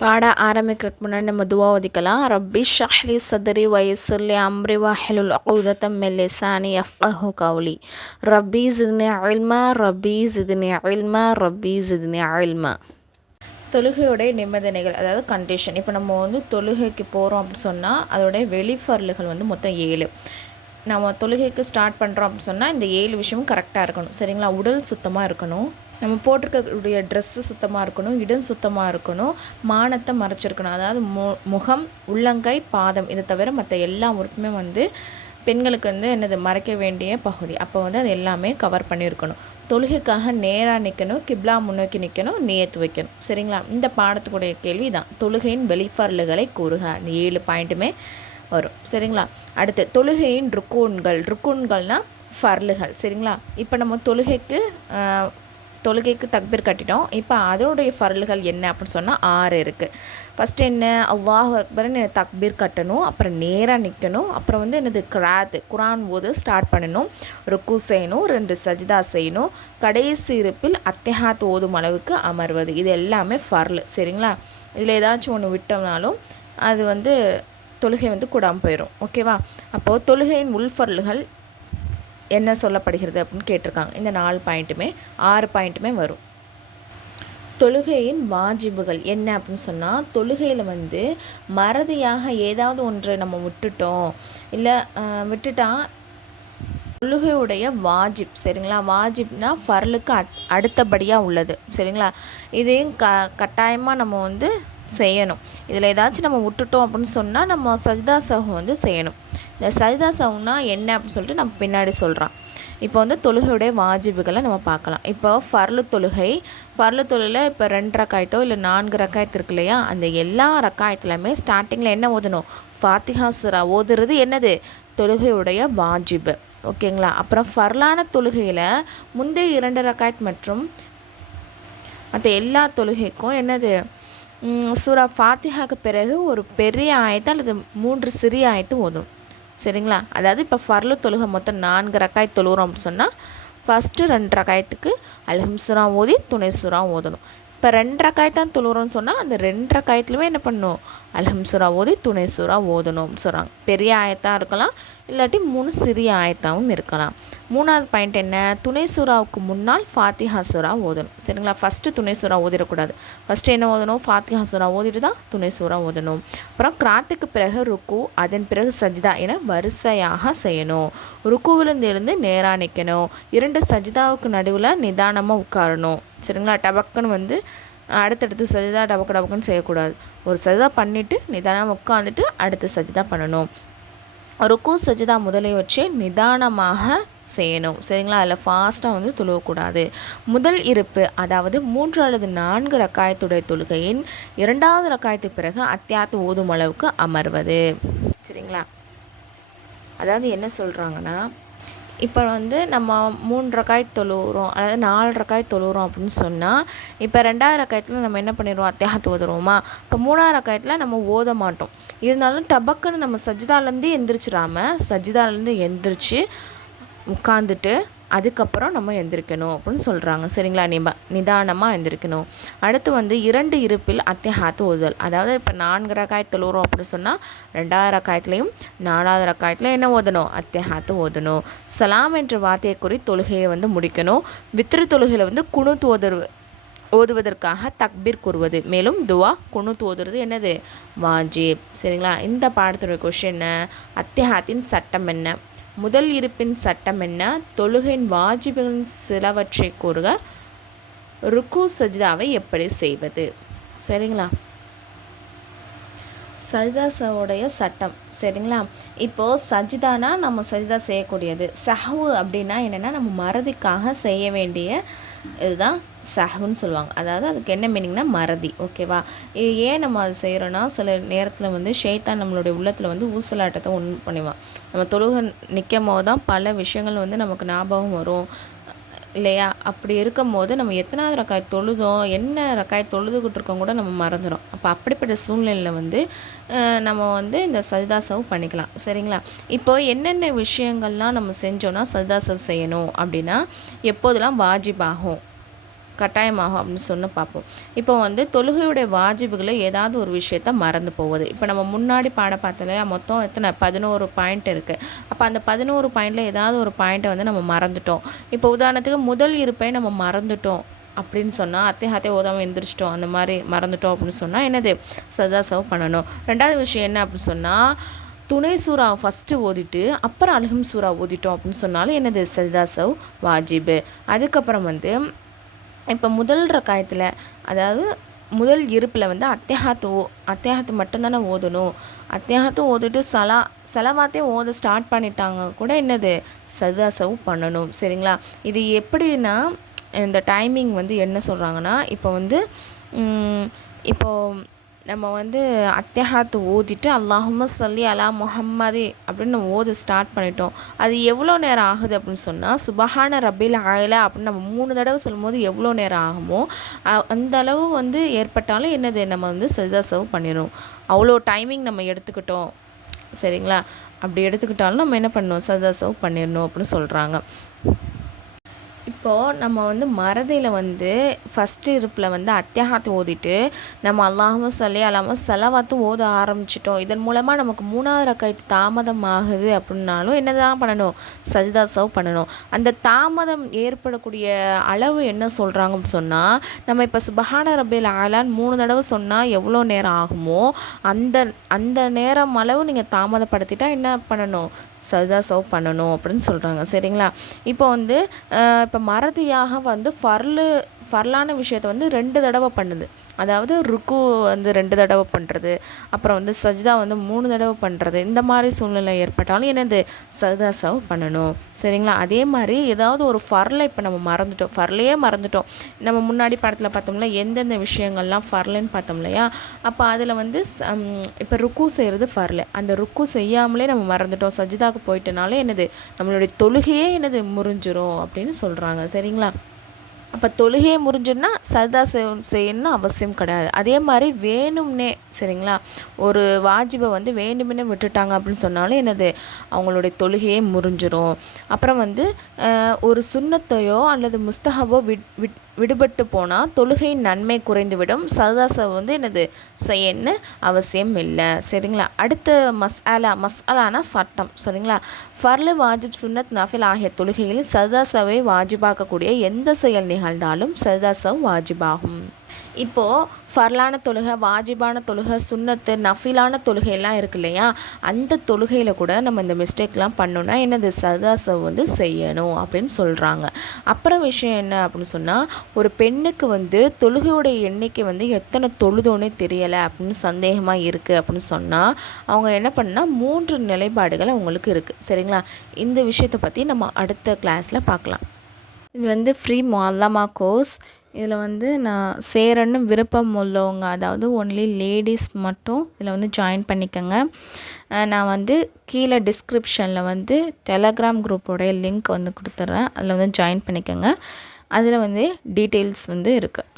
பாட ஆரம்பிக்கிறதுக்கு முன்னாடி நம்ம துவா ஒதுக்கலாம். ரப்பி ஷ்ரஹ்லி சத்ரி வயஸ்ஸிர்லி அம்ரி வஹ்லுல் உக்தத்தம் மின் லிசானி யஃப்கஹு கௌலி. ரப்பி ஸித்னி இல்மா ரப்பி ஸித்னி இல்மா ரப்பி ஸித்னி இல்மா. தொழுகையோடைய நிபந்தனைகள், அதாவது கண்டிஷன். இப்போ நம்ம தொழுகைக்கு போகிறோம் அப்படின்னு சொன்னால் அதோடைய வெளிஃபர்லுகள் மொத்தம் 7. நம்ம தொழுகைக்கு ஸ்டார்ட் பண்ணுறோம் அப்படின்னு சொன்னால் இந்த 7 விஷயமும் கரெக்டாக இருக்கணும். சரிங்களா? உடல் சுத்தமாக இருக்கணும், நம்ம போட்டிருக்கக்கூடிய ட்ரெஸ்ஸு சுத்தமாக இருக்கணும், இடம் சுத்தமாக இருக்கணும், மானத்தை மறைச்சிருக்கணும். அதாவது முகம், உள்ளங்கை, பாதம் இதை தவிர மற்ற எல்லா உறுப்புமே பெண்களுக்கு என்னது மறைக்க வேண்டிய பகுதி. அப்போ அது எல்லாமே கவர் பண்ணியிருக்கணும். தொழுகைக்காக நேராக நிற்கணும், கிப்லா முன்னோக்கி நிற்கணும், நியத்து வைக்கணும். சரிங்களா? இந்த பாடத்துக்குடைய கேள்வி தான், தொழுகையின் வெளிஃபர்லுகளை கூறுக. அந்த 7 பாயிண்ட்டுமே வரும். சரிங்களா? அடுத்து தொழுகையின் ருக்கூன்கள்னால் ஃபர்லுகள். சரிங்களா? இப்போ நம்ம தொழுகைக்கு தக்பீர் கட்டிட்டோம். இப்போ அதனுடைய ஃபர்லுகள் என்ன அப்படின்னு சொன்னால் 6 இருக்குது. ஃபஸ்ட்டு என்ன, அல்லாஹு அக்பர்னு தக்பீர் கட்டணும், அப்புறம் நேராக நிற்கணும், அப்புறம் என்னது குரான் ஓது ஸ்டார்ட் பண்ணணும், ருக்கு செய்யணும், 2 சஜ்தா செய்யணும், கடைசி இருப்பில் அத்திஹாத் ஓதும் அளவுக்கு அமர்வது. இது எல்லாமே ஃபர்லு. சரிங்களா? இதில் ஏதாச்சும் ஒன்று விட்டோம்னாலும் அது தொழுகை கூடாமல் போயிடும். ஓகேவா? அப்போது தொழுகையின் உள்ஃபர்லுகள் என்ன சொல்லப்படுகிறது அப்படின்னு கேட்டிருக்காங்க. இந்த 4 பாயிண்ட்டுமே 6 பாயிண்ட்டுமே வரும். தொழுகையின் வாஜிபுகள் என்ன அப்படின்னு சொன்னால், தொழுகையில் மறதியாக ஏதாவது ஒன்று நம்ம விட்டுட்டோம், இல்லை விட்டுட்டா தொழுகையுடைய வாஜிப். சரிங்களா? வாஜிப்னா ஃபர்லுக்கு அடுத்தபடியாக உள்ளது. சரிங்களா? இதையும் கட்டாயமாக நம்ம செய்யணும். இதில் ஏதாச்சும் நம்ம விட்டுட்டோம் அப்படின்னு சொன்னால் நம்ம சஜ்தா சஹு செய்யணும். இந்த சஜ்தா சஹுனா என்ன அப்படின்னு சொல்லிட்டு நம்ம பின்னாடி சொல்கிறோம். இப்போ தொழுகையுடைய வாஜிபுகளை நம்ம பார்க்கலாம். இப்போ ஃபர்லு தொழுகையில் இப்போ 2 ரக்காயத்தோ இல்லை 4 ரக்காயத்து இருக்கு இல்லையா, அந்த எல்லா ரக்காயத்துலையுமே ஸ்டார்டிங்கில் என்ன ஓதணும், ஃபாத்திஹா சூரா ஓதுறது என்னது, தொழுகையுடைய வாஜிபு. ஓகேங்களா? அப்புறம் ஃபர்லான தொழுகையில் முந்தைய 2 ரக்காயத் மற்றும் மற்ற எல்லா தொழுகைக்கும் என்னது, சூரா ஃபாத்திஹாக்கு பிறகு ஒரு பெரிய ஆயத்து அல்லது 3 சிறிய ஆயத்து ஓதும். சரிங்களா? அதாவது இப்போ ஃபர்லு தொழுகை மொத்தம் 4 ரக்காயத் தொழுகிறோம் அப்படின்னு சொன்னால் ஃபஸ்ட்டு 2 ரக்காயத்துக்கு அல்ஹம் சூரா ஓதி துணை சூரா ஓதணும். இப்போ 2 ரக்காயத்தான் தொழுகிறோன்னு சொன்னால் அந்த 2 ரக்காயத்துலையுமே என்ன பண்ணணும், அல்ஹம் சூரா ஓதி துணை சூரா ஓதணும்னு சொல்கிறாங்க. பெரிய ஆயத்தாக இருக்கலாம், இல்லாட்டி 3 சிறிய ஆயத்தாகவும் இருக்கலாம். 3வது பாயிண்ட் என்ன, துணை சூறாவுக்கு முன்னால் ஃபாத்திஹா சூரா ஓதணும். சரிங்களா? ஃபஸ்ட்டு துணை சூரா ஓதிடக்கூடாது. ஃபஸ்ட்டு என்ன ஓதணும், ஃபாத்திஹா சூரா ஓதிட்டு தான் துணை சூறா ஓதணும். அப்புறம் கிராத்துக்கு பிறகு ருக்கு, அதன் பிறகு சஜ்தா என வரிசையாக செய்யணும். ருக்குவிலிருந்து எழுந்து நேராக நிற்கணும், 2 சஜ்தாவுக்கு நடுவில் நிதானமாக உட்காரணும். சரிங்களா? டபக்குன்னு அடுத்தடுத்து சஜ்தா டபக்குன்னு செய்யக்கூடாது. ஒரு சஜ்தா பண்ணிவிட்டு நிதானமாக உட்காந்துட்டு அடுத்த சஜ்தா பண்ணணும். ருக்கு சஜ்தா முதலை வச்சு நிதானமாக செய்யணும். சரிங்களா? அதில் ஃபாஸ்ட்டாக தொழுவக்கூடாது. முதல் இருப்பு, அதாவது 3 அல்லது 4 ரக்காயத்துடைய தொழுகையின் 2வது ரக்காயத்துக்கு பிறகு அத்தியாத்து ஓதும் அளவுக்கு அமர்வது. சரிங்களா? அதாவது என்ன சொல்கிறாங்கன்னா, இப்போ நம்ம 3 ரக்காயத் தொழுகிறோம், அதாவது 4 ரக்காயத் தொழுகிறோம் அப்படின்னு சொன்னால், இப்போ 2வது ரக்காயத்தில் நம்ம என்ன பண்ணிடுவோம், அத்தியாத்து ஓதுறோமா. இப்போ 3வது ரக்காயத்தில் நம்ம ஓத மாட்டோம். இருந்தாலும் டபக்குன்னு நம்ம சஜ்தாலேருந்து எந்திரிச்சு உட்காந்துட்டு அதுக்கப்புறம் நம்ம எந்திரிக்கணும் அப்படின்னு சொல்கிறாங்க. சரிங்களா? நிதானமாக எந்திரிக்கணும். அடுத்து 2 இருப்பில் அத்தியாத்து ஓதுதல். அதாவது இப்போ 4 ரக்காயத் தொழுகிறோம் அப்படின்னு சொன்னால் 2வது ரக்காயத்துலேயும் 4வது ரக்காயத்தில் என்ன ஓதணும், அத்தியாத்து ஓதணும். சலாம் என்ற வார்த்தையை குறி தொழுகையை முடிக்கணும். வித்ரு தொழுகையில் குனுத் ஓதுவதற்காக தக்பீர் கூறுவது. மேலும் துவா குனுத் ஓதுறது என்னது, வாஜிப். சரிங்களா? இந்த பாடத்துடைய கொஷின், அத்தியாத்தின் சட்டம் என்ன, முதல் இருப்பின் சட்டம் என்ன, தொழுகையின் வாஜிபுகளின் சிலவற்றை கூறுக, ருக்கு சஜ்தாவை எப்படி செய்வது. சரிங்களா? சஜ்தாவுடைய சட்டம். சரிங்களா? இப்போது சஜ்தானா நம்ம சஜ்தா செய்யக்கூடியது, சஹ்வு அப்படின்னா என்னென்னா நம்ம மறதிக்காக செய்ய வேண்டிய இதுதான் சஹ்வுன்னு சொல்லுவாங்க. அதாவது அதுக்கு என்ன மீனிங்னா மறதி. ஓகேவா? ஏன் நம்ம அது செய்கிறோன்னா, சில நேரத்தில் ஷைத்தான் நம்மளுடைய உள்ளத்தில் ஊசலாட்டத்தை ஒன்று பண்ணுவான். நம்ம தொழுகை நிற்கும் போது தான் பல விஷயங்கள் நமக்கு ஞாபகம் வரும் இல்லையா? அப்படி இருக்கும் போது நம்ம எத்தனாவது ரக்காய் தொழுதோம், என்ன ரக்காய் தொழுதுகிட்டு இருக்கோம் கூட நம்ம மறந்துடும். அப்போ அப்படிப்பட்ட சூழ்நிலையில் நம்ம இந்த சஜ்தா சஹ் பண்ணிக்கலாம். சரிங்களா? இப்போ என்னென்ன விஷயங்கள்லாம் நம்ம செஞ்சோன்னா சஜ்தா சஹ் செய்யணும் அப்படின்னா, எப்போதெல்லாம் வாஜிப் ஆகும், கட்டாயமாகும் அப்படின்னு சொன்ன பார்ப்போம். இப்போ வந்து தொழுகையுடைய வாஜிபுகளை ஏதாவது ஒரு விஷயத்த மறந்து போகுது. இப்போ நம்ம முன்னாடி பார்த்தலையா மொத்தம் எத்தனை 11 பாயிண்ட் இருக்குது. அப்போ அந்த 11 பாயிண்டில் ஏதாவது ஒரு பாயிண்ட்டை வந்து நம்ம மறந்துட்டோம். இப்போ உதாரணத்துக்கு முதல் இருப்பை நம்ம மறந்துட்டோம் அப்படின்னு சொன்னால், அத்தியாயத்தை ஓதாமல் எந்திரிச்சிட்டோம், அந்த மாதிரி மறந்துட்டோம் அப்படின்னு சொன்னால் என்னது சஜ்தா சஹ் பண்ணணும். ரெண்டாவது விஷயம் என்ன அப்படின்னு சொன்னால், துணை சூறா ஃபஸ்ட்டு ஓதிட்டு அப்புறம் அல்ஹம் சூறா ஓதிட்டோம் அப்படின்னு சொன்னாலும் என்னது சஜ்தா சஹ் வாஜிபு. அதுக்கப்புறம் வந்து இப்போ முதல் ரக்காயத்தில், அதாவது முதல் இருப்பில் வந்து அத்தியாயத்து மட்டும்தானே ஓதணும். அத்தியாயத்தை ஓதிட்டு செலவாத்தையும் ஓத ஸ்டார்ட் பண்ணிட்டாங்க கூட என்னது சஜ்தா சஹ் பண்ணணும். சரிங்களா? இது எப்படின்னா இந்த டைமிங் வந்து என்ன சொல்கிறாங்கன்னா, இப்போ வந்து இப்போது நம்ம வந்து அத்தியாயத்து ஓதிட்டு அல்லாஹும்ம ஸல்லி அலா முஹம்மதி அப்படின்னு நம்ம ஓத ஸ்டார்ட் பண்ணிட்டோம். அது எவ்வளோ நேரம் ஆகுது அப்படின்னு சொன்னால், சுபஹான ரப்பில் ஆயிலா அப்படின்னு நம்ம 3 தடவை சொல்லும்போது எவ்வளோ நேரம் ஆகுமோ அந்த அளவு வந்து ஏற்பட்டாலும் என்னது நம்ம வந்து சஜ்தா சஹ் பண்ணிடணும். அவ்வளோ டைமிங் நம்ம எடுத்துக்கிட்டோம். சரிங்களா? அப்படி எடுத்துக்கிட்டாலும் நம்ம என்ன பண்ணணும், சஜ்தா சஹ் பண்ணிடணும் அப்படின்னு சொல்கிறாங்க. இப்போது நம்ம வந்து மறதியில் வந்து ஃபஸ்ட்டு இருப்பில் வந்து அத்தியாயத்தை ஓதிட்டு நம்ம அல்லாஹும்ம ஸல்லி அலா ஸலவாத்தும் ஓத ஆரம்பிச்சிட்டோம். இதன் மூலமாக நமக்கு 3வது ரக்காயத்து தாமதம் ஆகுது அப்படின்னாலும் என்ன தான் பண்ணணும், சஜ்தா சஹ் பண்ணணும். அந்த தாமதம் ஏற்படக்கூடிய அளவு என்ன சொல்கிறாங்கன்னு சொன்னால், நம்ம இப்போ சுபஹான ரப்பில் ஆலான்னு 3 தடவை சொன்னால் எவ்வளோ நேரம் ஆகுமோ அந்த நேரம் அளவு நீங்கள் தாமதப்படுத்திட்டா என்ன பண்ணணும், சஜ்தா சஹ் பண்ணணும் அப்படின்னு சொல்கிறாங்க. சரிங்களா? இப்போ வந்து இப்போ மறதியாக வந்து ஃபர்லான விஷயத்தை வந்து 2 தடவை பண்ணுது. அதாவது ருக்கு வந்து 2 தடவை பண்ணுறது, அப்புறம் வந்து சஜ்தா வந்து 3 தடவை பண்ணுறது. இந்த மாதிரி சூழ்நிலை ஏற்பட்டாலும் என்னது சஜ்தா சஹ் பண்ணணும். சரிங்களா? அதே மாதிரி ஏதாவது ஒரு ஃபர்லை இப்போ நம்ம ஃபர்லையே மறந்துட்டோம். நம்ம முன்னாடி படத்தில் பார்த்தோம்ல எந்தெந்த விஷயங்கள்லாம் ஃபர்லைன்னு பார்த்தோம் இல்லையா? அப்போ அதில் வந்து இப்போ ருக்கு செய்கிறது ஃபர்லை, அந்த ருக்கு செய்யாமலே நம்ம மறந்துட்டோம், சஜ்தாவுக்கு போயிட்டனாலே என்னது நம்மளுடைய தொழுகையே என்னது முறிஞ்சிரும் அப்படின்னு சொல்கிறாங்க. சரிங்களா? அப்போ தொழுகையே முறிஞ்சுன்னா சஜ்தா செய்யணும்னு அவசியம் கிடையாது. அதே மாதிரி வேணும்னே, சரிங்களா, ஒரு வாஜிபை வந்து வேணும்னே விட்டுட்டாங்க அப்படின்னு சொன்னாலும் என்னது அவங்களுடைய தொழுகையே முறிஞ்சிரும். அப்புறம் வந்து ஒரு சுன்னத்தையோ அல்லது முஸ்தஹபோ விடுபட்டு போனால் தொழுகையின் நன்மை குறைந்துவிடும். சஜ்தா சஹ் வந்து என்னது செய்யணும்னு அவசியம் இல்லை. சரிங்களா? அடுத்த மஸ்அலானா சட்டம். சரிங்களா? ஃபர்லு, வாஜிப், சுன்னத், நஃபில் ஆகிய தொழுகையில் சஜ்தா சஹ்வை வாஜிபாக்கக்கூடிய எந்த செயல் நிகழ்ந்தாலும் சஜ்தா சஹ் வாஜிபாகும். இப்போது ஃபர்லான தொழுகை, வாஜிபான தொழுகை, சுன்னத்து, நஃபிலான தொழுகையெல்லாம் இருக்கு இல்லையா? அந்த தொழுகையில் கூட நம்ம இந்த மிஸ்டேக்லாம் பண்ணோன்னா என்னது சஜ்தா சஹ் வந்து செய்யணும் அப்படின்னு சொல்கிறாங்க. அப்புறம் விஷயம் என்ன அப்படின்னு சொன்னால், ஒரு பெண்ணுக்கு வந்து தொழுகையோடைய எண்ணிக்கை வந்து எத்தனை தொழுதோன்னே தெரியலை அப்படின்னு சந்தேகமாக இருக்குது அப்படின்னு சொன்னால், அவங்க என்ன பண்ணால் 3 நிலைப்பாடுகள் அவங்களுக்கு இருக்குது. சரிங்களா? இந்த விஷயத்தை பற்றி நம்ம அடுத்த கிளாஸில் பார்க்கலாம். இது வந்து ஃப்ரீ முஅல்லமா கோர்ஸ். இதில் வந்து நான் சேரன்னு விருப்பம் உள்ளவங்க, அதாவது ஒன்லி லேடிஸ் மட்டும் இதில் வந்து ஜாயின் பண்ணிக்கோங்க. நான் வந்து கீழே டிஸ்கிரிப்ஷனில் வந்து டெலகிராம் குரூப்போடைய லிங்க் வந்து கொடுத்துட்றேன். அதில் வந்து ஜாயின் பண்ணிக்கோங்க. அதில் வந்து டீட்டெயில்ஸ் வந்து இருக்குது.